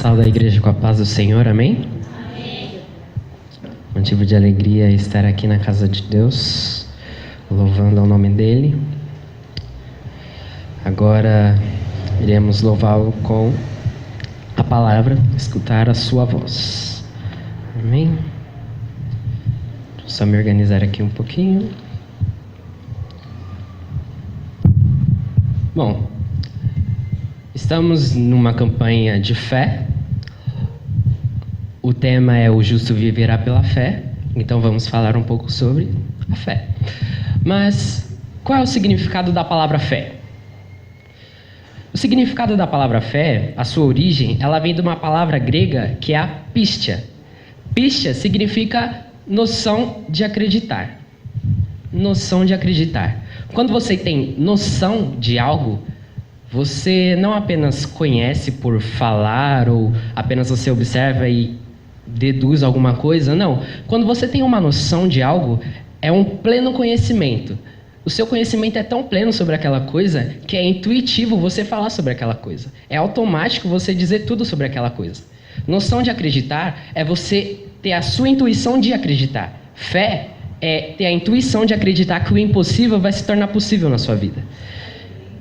Salve a igreja com a paz do Senhor, amém? Amém. Motivo de alegria é estar aqui na casa de Deus, louvando ao nome dEle. Agora iremos louvá-lo com a palavra, escutar a sua voz. Amém? Só me organizar aqui um pouquinho. Bom, estamos numa campanha de fé. O tema é o justo viverá pela fé. Então vamos falar um pouco sobre a fé. Mas qual é o significado da palavra fé? O significado da palavra fé, a sua origem, ela vem de uma palavra grega que é a pistia. Pistia significa noção de acreditar. Noção de acreditar. Quando você tem noção de algo, você não apenas conhece por falar ou apenas você observa e deduz alguma coisa, não. Quando você tem uma noção de algo, é um pleno conhecimento. O seu conhecimento é tão pleno sobre aquela coisa que é intuitivo você falar sobre aquela coisa. É automático você dizer tudo sobre aquela coisa. Noção de acreditar é você ter a sua intuição de acreditar. Fé é ter a intuição de acreditar que o impossível vai se tornar possível na sua vida.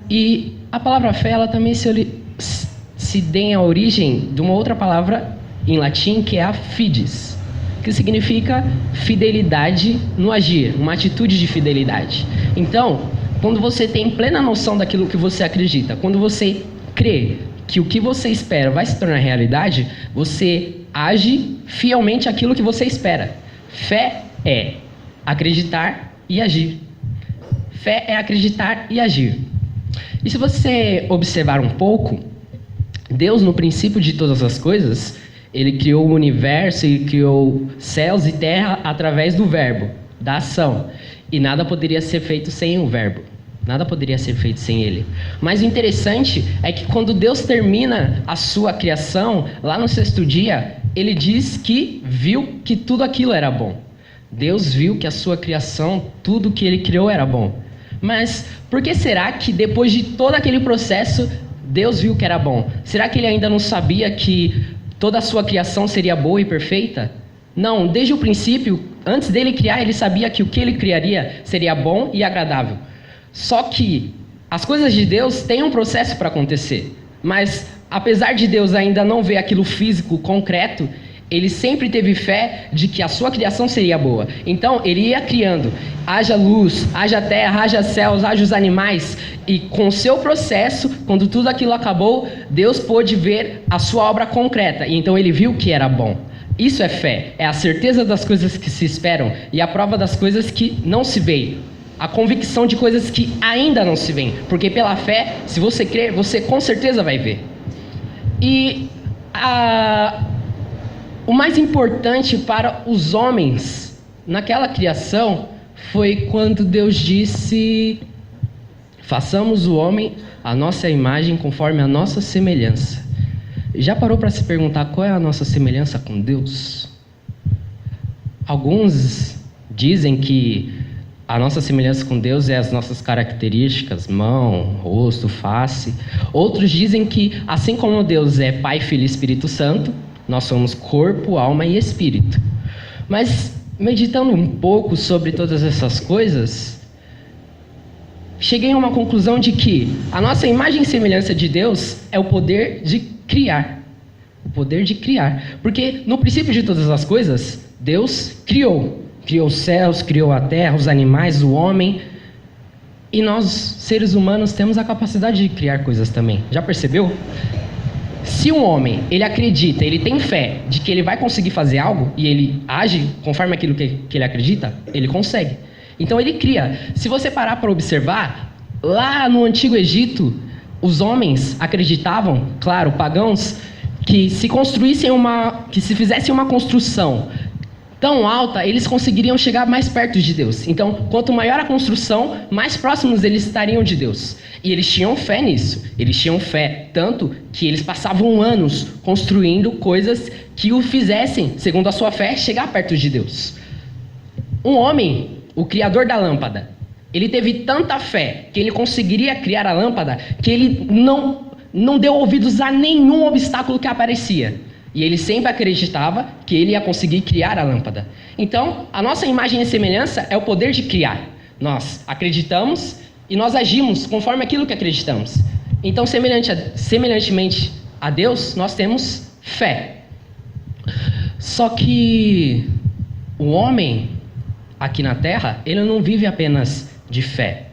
E a palavra fé, ela também se tem a origem de uma outra palavra em latim, que é a fides, que significa fidelidade no agir, uma atitude de fidelidade. Então, quando você tem plena noção daquilo que você acredita, quando você crê que o que você espera vai se tornar realidade, você age fielmente aquilo que você espera. Fé é acreditar e agir. Fé é acreditar e agir. E se você observar um pouco, Deus, no princípio de todas as coisas, Ele criou o universo e criou céus e terra através do verbo, da ação. E nada poderia ser feito sem o verbo. Nada poderia ser feito sem ele. Mas o interessante é que quando Deus termina a sua criação, lá no sexto dia, Ele diz que viu que tudo aquilo era bom. Deus viu que a sua criação, tudo que Ele criou era bom. Mas por que será que depois de todo aquele processo, Deus viu que era bom? Será que Ele ainda não sabia que toda a sua criação seria boa e perfeita? Não, desde o princípio, antes dele criar, Ele sabia que o que Ele criaria seria bom e agradável. Só que as coisas de Deus têm um processo para acontecer. Mas apesar de Deus ainda não ver aquilo físico, concreto, Ele sempre teve fé de que a sua criação seria boa. Então, Ele ia criando. Haja luz, haja terra, haja céus, haja os animais. E com o seu processo, quando tudo aquilo acabou, Deus pôde ver a sua obra concreta. E então Ele viu que era bom. Isso é fé. É a certeza das coisas que se esperam e a prova das coisas que não se veem. A convicção de coisas que ainda não se veem. Porque pela fé, se você crer, você com certeza vai ver. E o mais importante para os homens naquela criação foi quando Deus disse: façamos o homem à nossa imagem conforme a nossa semelhança. Já parou para se perguntar qual é a nossa semelhança com Deus? Alguns dizem que a nossa semelhança com Deus é as nossas características, mão, rosto, face. Outros dizem que assim como Deus é Pai, Filho e Espírito Santo, nós somos corpo, alma e espírito. Mas, meditando um pouco sobre todas essas coisas, cheguei a uma conclusão de que a nossa imagem e semelhança de Deus é o poder de criar. O poder de criar. Porque no princípio de todas as coisas, Deus criou. Criou os céus, criou a terra, os animais, o homem. E nós, seres humanos, temos a capacidade de criar coisas também. Já percebeu? Se um homem, ele acredita, ele tem fé de que ele vai conseguir fazer algo e ele age conforme aquilo que ele acredita, ele consegue. Então ele cria. Se você parar para observar, lá no Antigo Egito, os homens acreditavam, claro, pagãos, que se fizessem uma construção tão alta, eles conseguiriam chegar mais perto de Deus. Então, quanto maior a construção, mais próximos eles estariam de Deus. E eles tinham fé nisso. Eles tinham fé tanto que eles passavam anos construindo coisas que o fizessem, segundo a sua fé, chegar perto de Deus. Um homem, o criador da lâmpada, ele teve tanta fé que ele conseguiria criar a lâmpada que ele não não deu ouvidos a nenhum obstáculo que aparecia. E ele sempre acreditava que ele ia conseguir criar a lâmpada. Então, a nossa imagem e semelhança é o poder de criar. Nós acreditamos e nós agimos conforme aquilo que acreditamos. Então, semelhantemente a Deus, nós temos fé. Só que o homem aqui na Terra, ele não vive apenas de fé.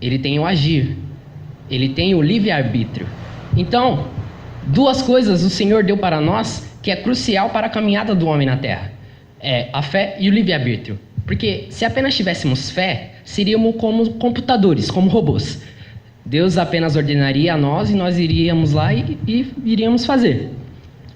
Ele tem o agir. Ele tem o livre-arbítrio. Então, duas coisas o Senhor deu para nós que é crucial para a caminhada do homem na Terra. É a fé e o livre-arbítrio. Porque se apenas tivéssemos fé, seríamos como computadores, como robôs. Deus apenas ordenaria a nós e nós iríamos lá e iríamos fazer.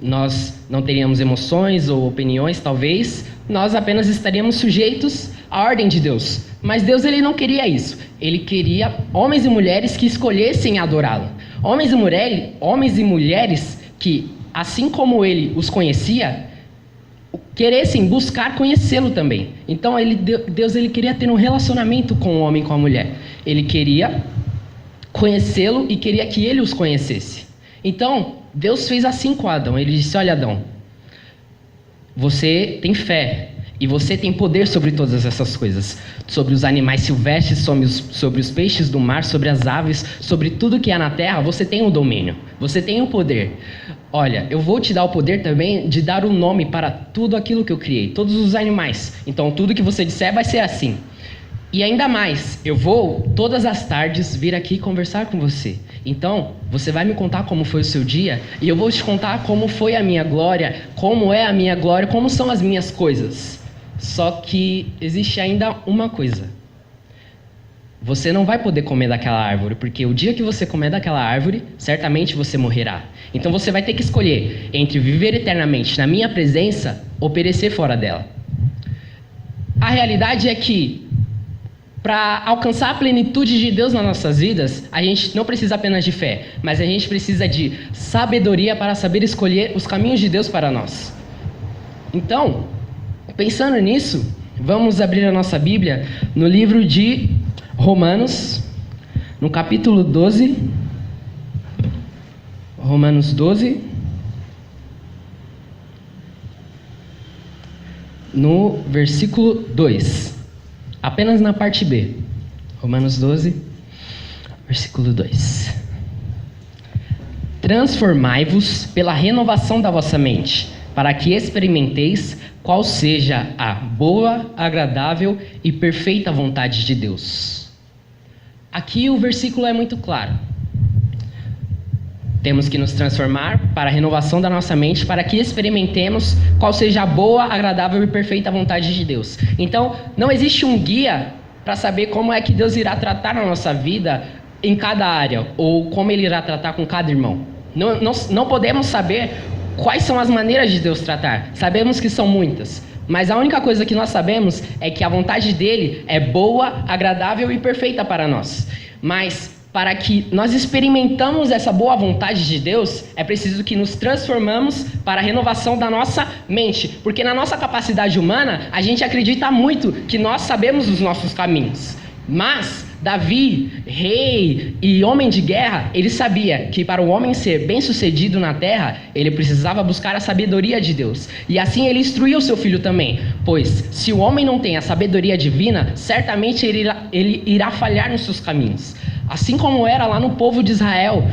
Nós não teríamos emoções ou opiniões, talvez. Nós apenas estaríamos sujeitos à ordem de Deus. Mas Deus, ele não queria isso. Ele queria homens e mulheres que escolhessem adorá-lo. Homens e mulheres que, assim como ele os conhecia, queressem buscar conhecê-lo também. Então, Deus ele queria ter um relacionamento com o homem e com a mulher. Ele queria conhecê-lo e queria que ele os conhecesse. Então, Deus fez assim com Adão. Ele disse: olha, Adão, você tem fé e você tem poder sobre todas essas coisas. Sobre os animais silvestres, sobre os peixes do mar, sobre as aves, sobre tudo que há na terra, você tem o domínio. Você tem o poder. Olha, eu vou te dar o poder também de dar o nome para tudo aquilo que eu criei, todos os animais. Então, tudo que você disser vai ser assim. E ainda mais, eu vou todas as tardes vir aqui conversar com você. Então, você vai me contar como foi o seu dia e eu vou te contar como foi a minha glória, como é a minha glória, como são as minhas coisas. Só que existe ainda uma coisa. Você não vai poder comer daquela árvore, porque o dia que você comer daquela árvore, certamente você morrerá. Então você vai ter que escolher entre viver eternamente na minha presença ou perecer fora dela. A realidade é que, para alcançar a plenitude de Deus nas nossas vidas, a gente não precisa apenas de fé, mas a gente precisa de sabedoria para saber escolher os caminhos de Deus para nós. Então, pensando nisso, vamos abrir a nossa Bíblia no livro de Romanos, no capítulo 12. Romanos 12. No versículo 2. Apenas na parte B. Romanos 12, versículo 2. Transformai-vos pela renovação da vossa mente, para que experimenteis qual seja a boa, agradável e perfeita vontade de Deus. Aqui o versículo é muito claro. Temos que nos transformar para a renovação da nossa mente, para que experimentemos qual seja a boa, agradável e perfeita vontade de Deus. Então, não existe um guia para saber como é que Deus irá tratar na nossa vida em cada área, ou como Ele irá tratar com cada irmão. Não podemos saber quais são as maneiras de Deus tratar. Sabemos que são muitas, mas a única coisa que nós sabemos é que a vontade dEle é boa, agradável e perfeita para nós. Mas para que nós experimentamos essa boa vontade de Deus, é preciso que nos transformamos para a renovação da nossa mente. Porque na nossa capacidade humana, a gente acredita muito que nós sabemos os nossos caminhos. Mas Davi, rei e homem de guerra, ele sabia que para o homem ser bem-sucedido na terra, ele precisava buscar a sabedoria de Deus. E assim ele instruiu seu filho também. Pois se o homem não tem a sabedoria divina, certamente ele irá falhar nos seus caminhos. Assim como era lá no povo de Israel,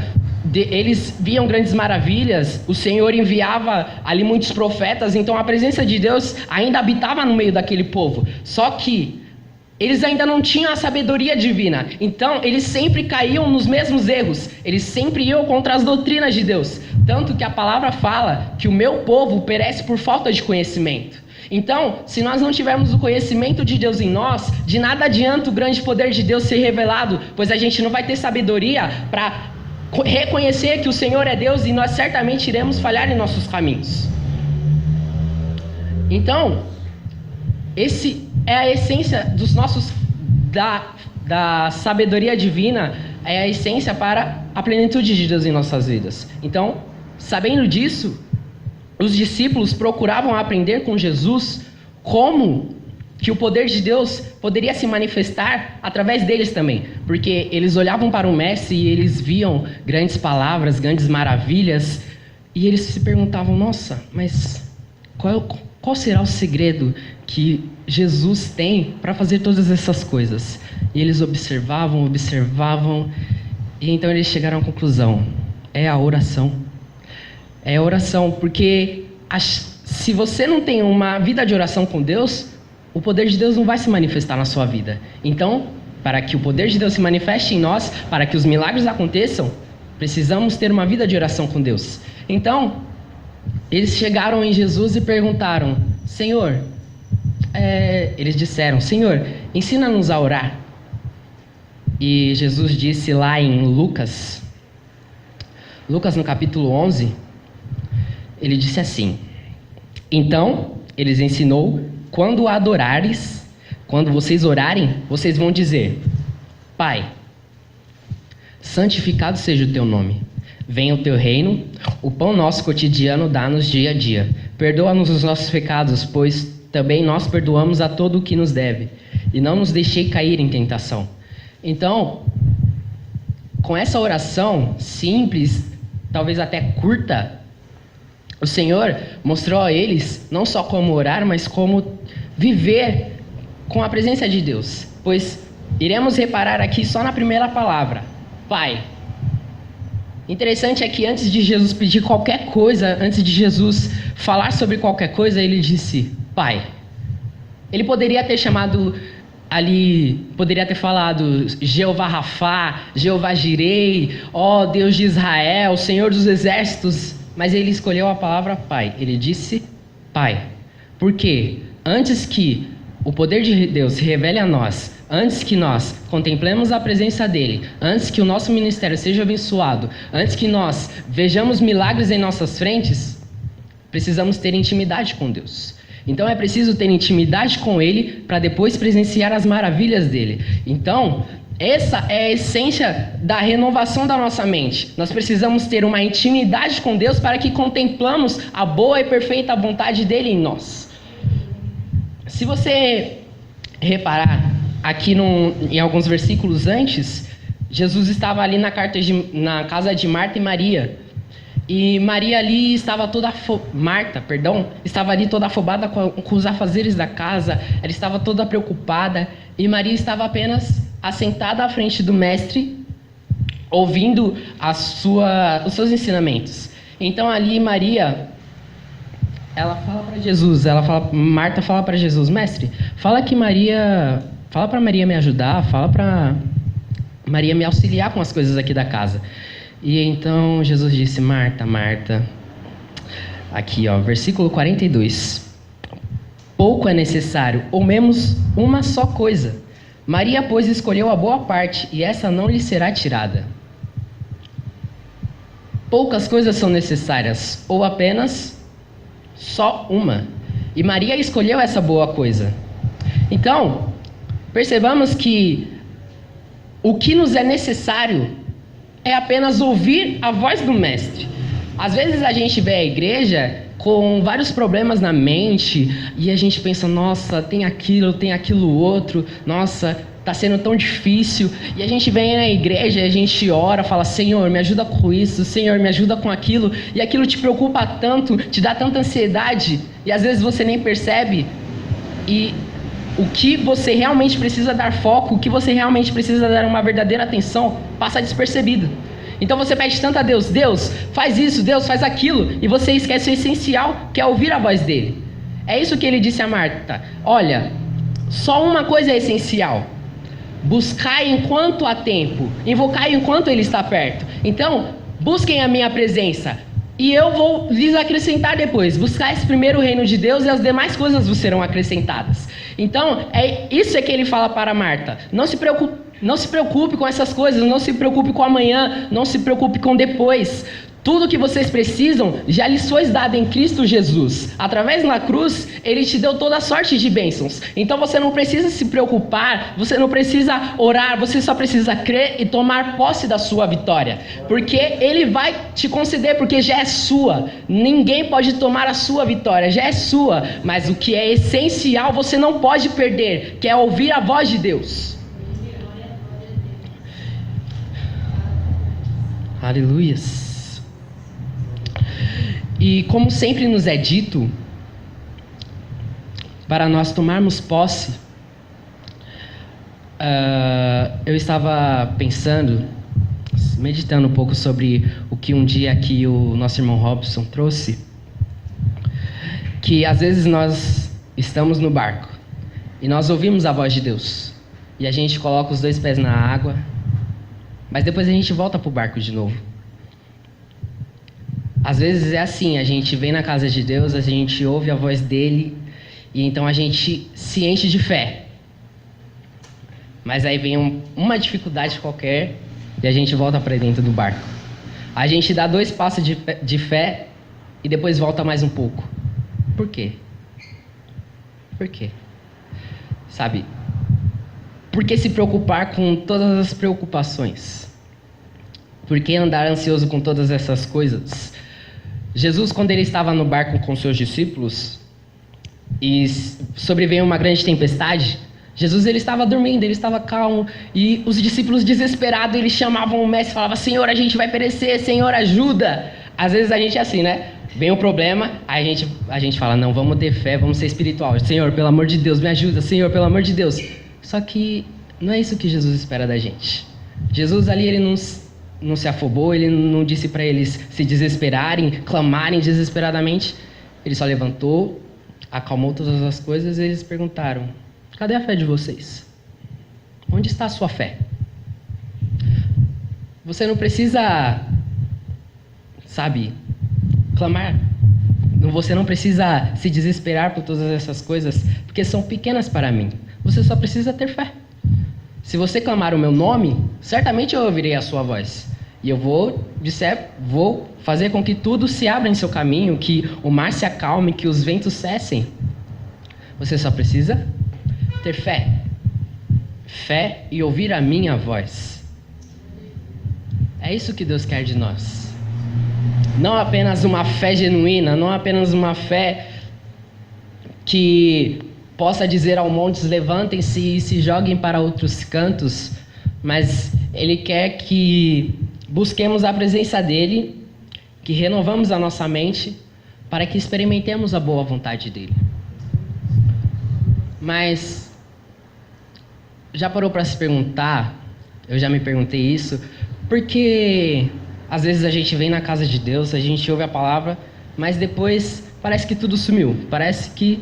eles viam grandes maravilhas, o Senhor enviava ali muitos profetas, então a presença de Deus ainda habitava no meio daquele povo. Só que eles ainda não tinham a sabedoria divina, então eles sempre caíam nos mesmos erros, eles sempre iam contra as doutrinas de Deus. Tanto que a palavra fala que o meu povo perece por falta de conhecimento. Então, se nós não tivermos o conhecimento de Deus em nós, de nada adianta o grande poder de Deus ser revelado, pois a gente não vai ter sabedoria para reconhecer que o Senhor é Deus e nós certamente iremos falhar em nossos caminhos. Então, esse é a essência dos da sabedoria divina, é a essência para a plenitude de Deus em nossas vidas. Então, sabendo disso, os discípulos procuravam aprender com Jesus como que o poder de Deus poderia se manifestar através deles também, porque eles olhavam para o mestre e eles viam grandes palavras, grandes maravilhas, e eles se perguntavam, nossa, mas qual será o segredo que Jesus tem para fazer todas essas coisas? E eles observavam, e então eles chegaram à conclusão, é a oração. É a oração, porque se você não tem uma vida de oração com Deus, o poder de Deus não vai se manifestar na sua vida. Então, para que o poder de Deus se manifeste em nós, para que os milagres aconteçam, precisamos ter uma vida de oração com Deus. Então, eles chegaram em Jesus e perguntaram, Senhor, eles disseram, Senhor, ensina-nos a orar. E Jesus disse lá em Lucas no capítulo 11, ele disse assim, então, eles ensinou, quando adorares, quando vocês orarem, vocês vão dizer, Pai, santificado seja o teu nome, venha o teu reino, o pão nosso cotidiano dá-nos dia a dia, perdoa-nos os nossos pecados, pois também nós perdoamos a todo o que nos deve, e não nos deixei cair em tentação. Então, com essa oração simples, talvez até curta, o Senhor mostrou a eles não só como orar, mas como viver com a presença de Deus. Pois iremos reparar aqui só na primeira palavra, Pai. Interessante é que antes de Jesus pedir qualquer coisa, antes de Jesus falar sobre qualquer coisa, ele disse, Pai. Ele poderia ter chamado ali, poderia ter falado Jeová Rafá, Jeová Jirei, ó Deus de Israel, Senhor dos exércitos, mas ele escolheu a palavra Pai. Ele disse Pai. Por quê? Antes que o poder de Deus se revele a nós, antes que nós contemplemos a presença dele, antes que o nosso ministério seja abençoado, antes que nós vejamos milagres em nossas frentes, precisamos ter intimidade com Deus. Então é preciso ter intimidade com ele para depois presenciar as maravilhas dele. Então, essa é a essência da renovação da nossa mente. Nós precisamos ter uma intimidade com Deus para que contemplamos a boa e perfeita vontade dele em nós. Se você reparar aqui em alguns versículos antes, Jesus estava ali na casa de Marta e Maria. E Maria ali estava estava ali toda afobada com os afazeres da casa, ela estava toda preocupada, e Maria estava apenas assentada à frente do mestre, ouvindo os seus ensinamentos. Então ali Maria, ela fala para Jesus, Marta fala para Jesus, mestre, fala para Maria me ajudar, fala para Maria me auxiliar com as coisas aqui da casa. E então Jesus disse, Marta, Marta, aqui ó, versículo 42, pouco é necessário, ou menos uma só coisa. Maria, pois, escolheu a boa parte, e essa não lhe será tirada. Poucas coisas são necessárias, ou apenas só uma. E Maria escolheu essa boa coisa. Então, percebamos que o que nos é necessário é apenas ouvir a voz do mestre. Às vezes a gente vê a igreja com vários problemas na mente e a gente pensa, nossa, tem aquilo outro, nossa, está sendo tão difícil. E a gente vem na igreja e a gente ora, fala, Senhor, me ajuda com isso, Senhor, me ajuda com aquilo. E aquilo te preocupa tanto, te dá tanta ansiedade e às vezes você nem percebe. E o que você realmente precisa dar foco, o que você realmente precisa dar uma verdadeira atenção, passa despercebido. Então você pede tanto a Deus, Deus, faz isso, Deus, faz aquilo, e você esquece o essencial, que é ouvir a voz dele. É isso que ele disse a Marta. Olha, só uma coisa é essencial. Buscai enquanto há tempo, invocai enquanto ele está perto. Então, busquem a minha presença, e eu vou lhes acrescentar depois. Buscais primeiro o reino de Deus e as demais coisas vos serão acrescentadas. Então, isso é que ele fala para Marta. Não se preocupe com essas coisas, não se preocupe com amanhã, não se preocupe com depois. Tudo que vocês precisam já lhes foi dado em Cristo Jesus. Através da cruz, Ele te deu toda sorte de bênçãos. Então você não precisa se preocupar, você não precisa orar, você só precisa crer e tomar posse da sua vitória. Porque Ele vai te conceder, porque já é sua. Ninguém pode tomar a sua vitória, já é sua. Mas o que é essencial você não pode perder, que é ouvir a voz de Deus. Aleluias. E como sempre nos é dito, para nós tomarmos posse, eu estava pensando, meditando um pouco sobre o que um dia aqui o nosso irmão Robson trouxe, que às vezes nós estamos no barco e nós ouvimos a voz de Deus e a gente coloca os 2 pés na água, mas depois a gente volta para o barco de novo. Às vezes é assim, a gente vem na casa de Deus, a gente ouve a voz dele e então a gente se enche de fé. Mas aí vem uma dificuldade qualquer e a gente volta para dentro do barco. A gente dá 2 passos de fé e depois volta mais um pouco. Por quê? Por quê? Sabe? Por que se preocupar com todas as preocupações? Por que andar ansioso com todas essas coisas? Jesus, quando ele estava no barco com seus discípulos e sobreveio uma grande tempestade, Jesus ele estava dormindo, ele estava calmo e os discípulos desesperados, eles chamavam o mestre e falavam: Senhor, a gente vai perecer, Senhor, ajuda. Às vezes a gente é assim, né? Vem o problema, aí a gente fala: não, vamos ter fé, vamos ser espiritual. Senhor, pelo amor de Deus, me ajuda, Senhor, pelo amor de Deus. Só que não é isso que Jesus espera da gente. Jesus ali, ele não se afobou, ele não disse para eles se desesperarem, clamarem desesperadamente. Ele só levantou, acalmou todas as coisas e eles perguntaram: cadê a fé de vocês? Onde está a sua fé? Você não precisa, clamar. Você não precisa se desesperar por todas essas coisas, porque são pequenas para mim. Você só precisa ter fé. Se você clamar o meu nome, certamente eu ouvirei a sua voz. E eu vou fazer com que tudo se abra em seu caminho, que o mar se acalme, que os ventos cessem. Você só precisa ter fé. Fé e ouvir a minha voz. É isso que Deus quer de nós. Não apenas uma fé genuína, não apenas uma fé que possa dizer ao montes: levantem-se e se joguem para outros cantos, mas Ele quer que busquemos a presença dEle, que renovamos a nossa mente, para que experimentemos a boa vontade dEle. Mas já parou para se perguntar, eu já me perguntei isso, porque às vezes a gente vem na casa de Deus, a gente ouve a palavra, mas depois parece que tudo sumiu, parece que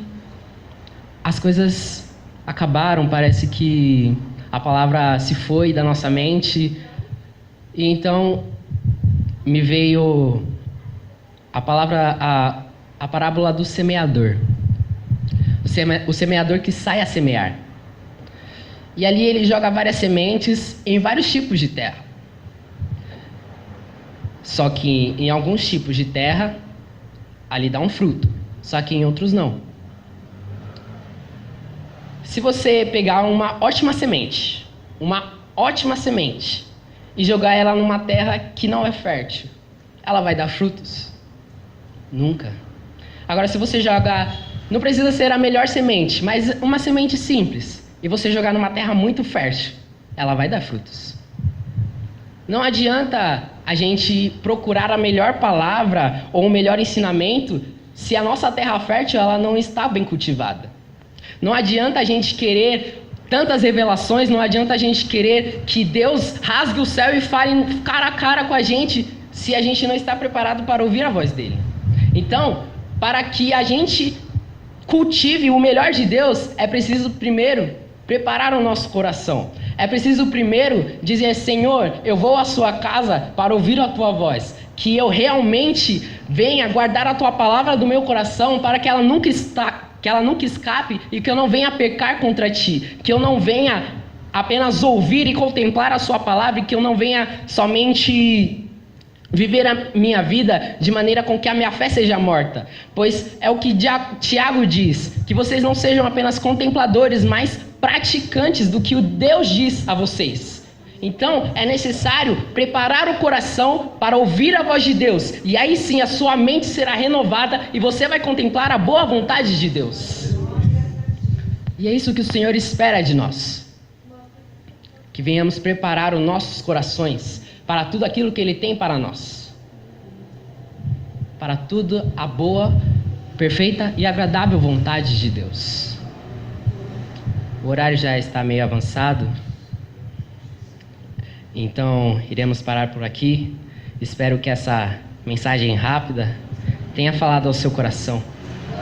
as coisas acabaram, parece que a palavra se foi da nossa mente. E então me veio a parábola do semeador. O semeador que sai a semear. E ali ele joga várias sementes em vários tipos de terra. Só que em alguns tipos de terra, ali dá um fruto. Só que em outros não. Se você pegar uma ótima semente, e jogar ela numa terra que não é fértil, ela vai dar frutos? Nunca. Agora, se você jogar, não precisa ser a melhor semente, mas uma semente simples, e você jogar numa terra muito fértil, ela vai dar frutos. Não adianta a gente procurar a melhor palavra ou o melhor ensinamento se a nossa terra fértil ela não está bem cultivada. Não adianta a gente querer tantas revelações, não adianta a gente querer que Deus rasgue o céu e fale cara a cara com a gente se a gente não está preparado para ouvir a voz dele. Então, para que a gente cultive o melhor de Deus, é preciso primeiro preparar o nosso coração. É preciso primeiro dizer: Senhor, eu vou à sua casa para ouvir a tua voz. Que eu realmente venha guardar a tua palavra do meu coração para que ela nunca escape e que eu não venha pecar contra ti, que eu não venha apenas ouvir e contemplar a sua palavra e que eu não venha somente viver a minha vida de maneira com que a minha fé seja morta, pois é o que Tiago diz, que vocês não sejam apenas contempladores, mas praticantes do que o Deus diz a vocês. Então, é necessário preparar o coração para ouvir a voz de Deus, e aí sim a sua mente será renovada e você vai contemplar a boa vontade de Deus. E é isso que o Senhor espera de nós, que venhamos preparar os nossos corações para tudo aquilo que Ele tem para nós, para tudo a boa, perfeita e agradável vontade de Deus. O horário já está meio avançado, então iremos parar por aqui. Espero que essa mensagem rápida tenha falado ao seu coração.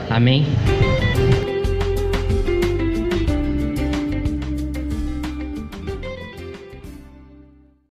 Amém?